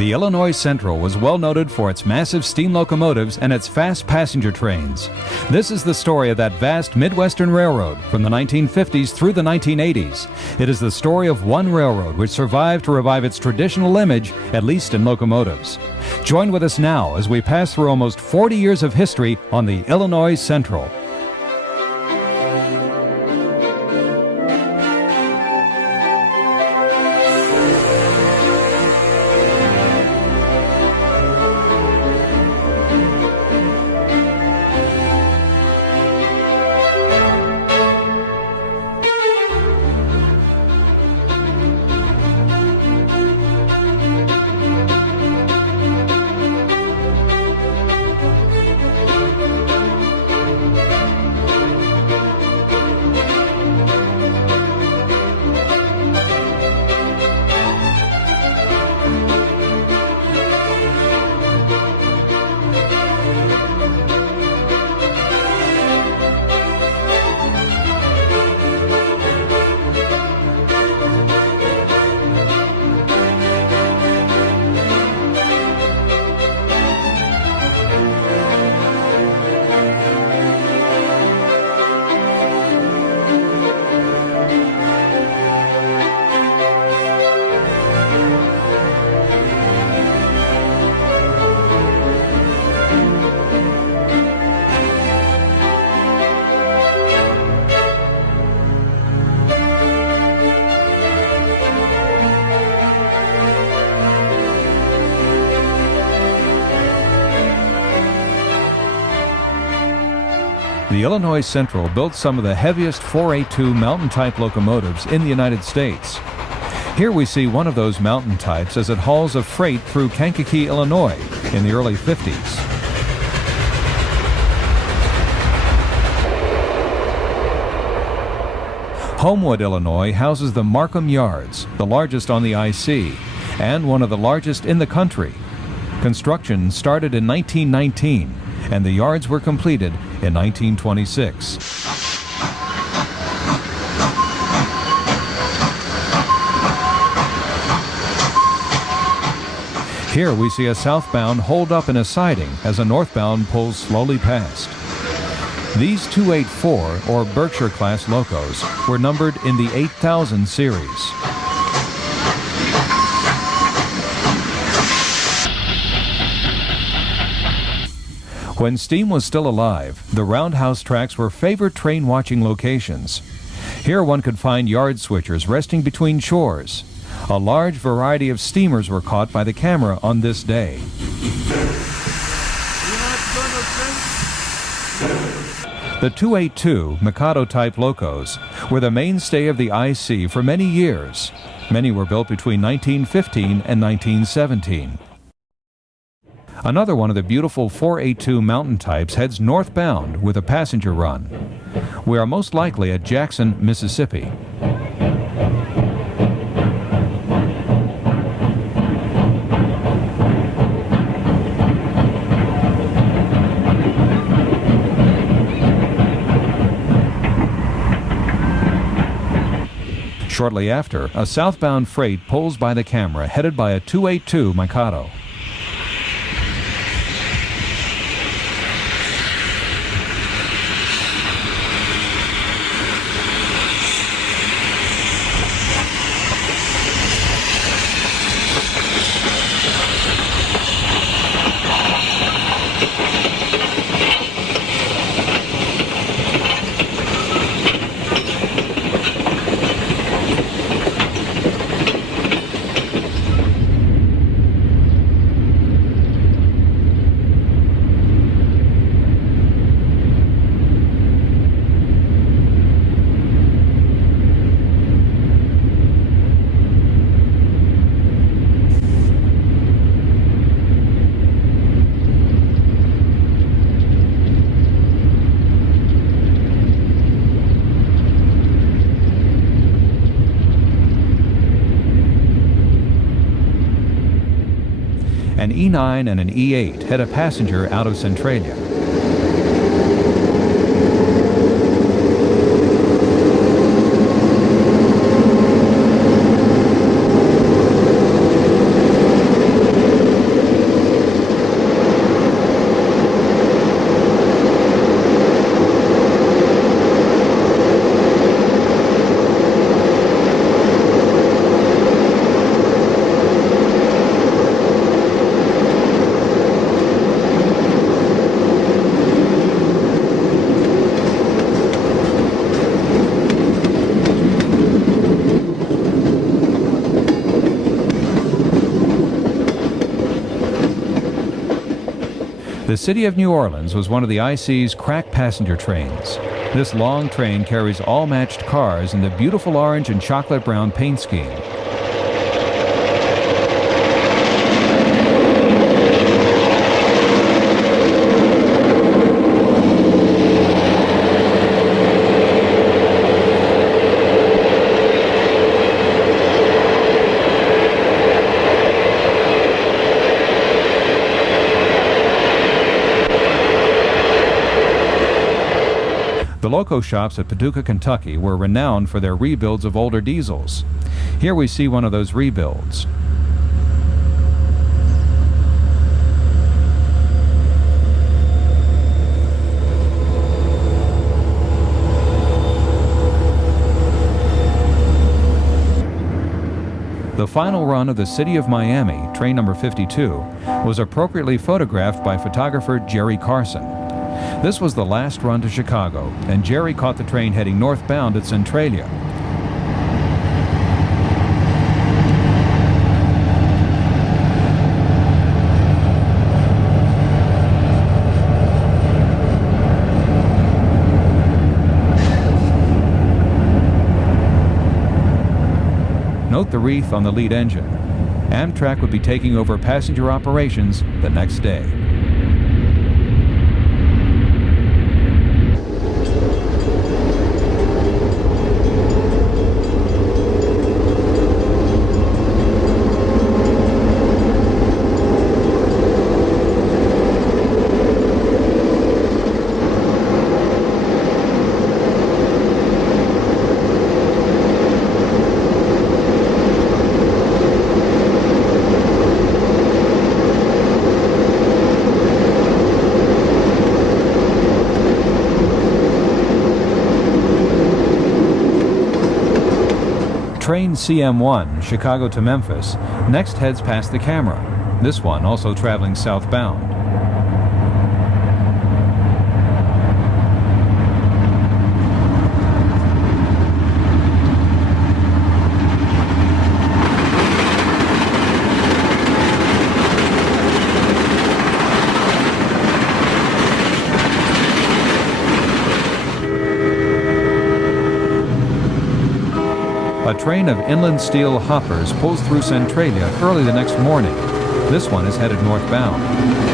The Illinois Central was well noted for its massive steam locomotives and its fast passenger trains. This is the story of that vast Midwestern railroad from the 1950s through the 1980s. It is the story of one railroad which survived to revive its traditional image, at least in locomotives. Join with us now as we pass through almost 40 years of history on the Illinois Central. The Illinois Central built some of the heaviest 482 mountain-type locomotives in the United States. Here we see one of those mountain types as it hauls a freight through Kankakee, Illinois in the early 50s. Homewood, Illinois houses the Markham Yards, the largest on the IC, and one of the largest in the country. Construction started in 1919, and the yards were completed in 1926. Here we see a southbound hold up in a siding as a northbound pulls slowly past. These 284 or Berkshire class locos were numbered in the 8000 series. When steam was still alive, the roundhouse tracks were favorite train watching locations. Here one could find yard switchers resting between chores. A large variety of steamers were caught by the camera on this day. The 282 Mikado-type locos were the mainstay of the IC for many years. Many were built between 1915 and 1917. Another one of the beautiful 482 mountain types heads northbound with a passenger run. We are most likely at Jackson, Mississippi. Shortly after, a southbound freight pulls by the camera headed by a 282 Mikado. An E9 and an E8 had a passenger out of Centralia. The city of New Orleans was one of the IC's crack passenger trains. This long train carries all matched cars in the beautiful orange and chocolate brown paint scheme. The loco shops at Paducah, Kentucky were renowned for their rebuilds of older diesels. Here we see one of those rebuilds. The final run of the City of Miami, train number 52, was appropriately photographed by photographer Jerry Carson. This was the last run to Chicago, and Jerry caught the train heading northbound at Centralia. Note the wreath on the lead engine. Amtrak would be taking over passenger operations the next day. Train CM1, Chicago to Memphis, next heads past the camera. This one also traveling southbound. A train of inland steel hoppers pulls through Centralia early the next morning. This one is headed northbound.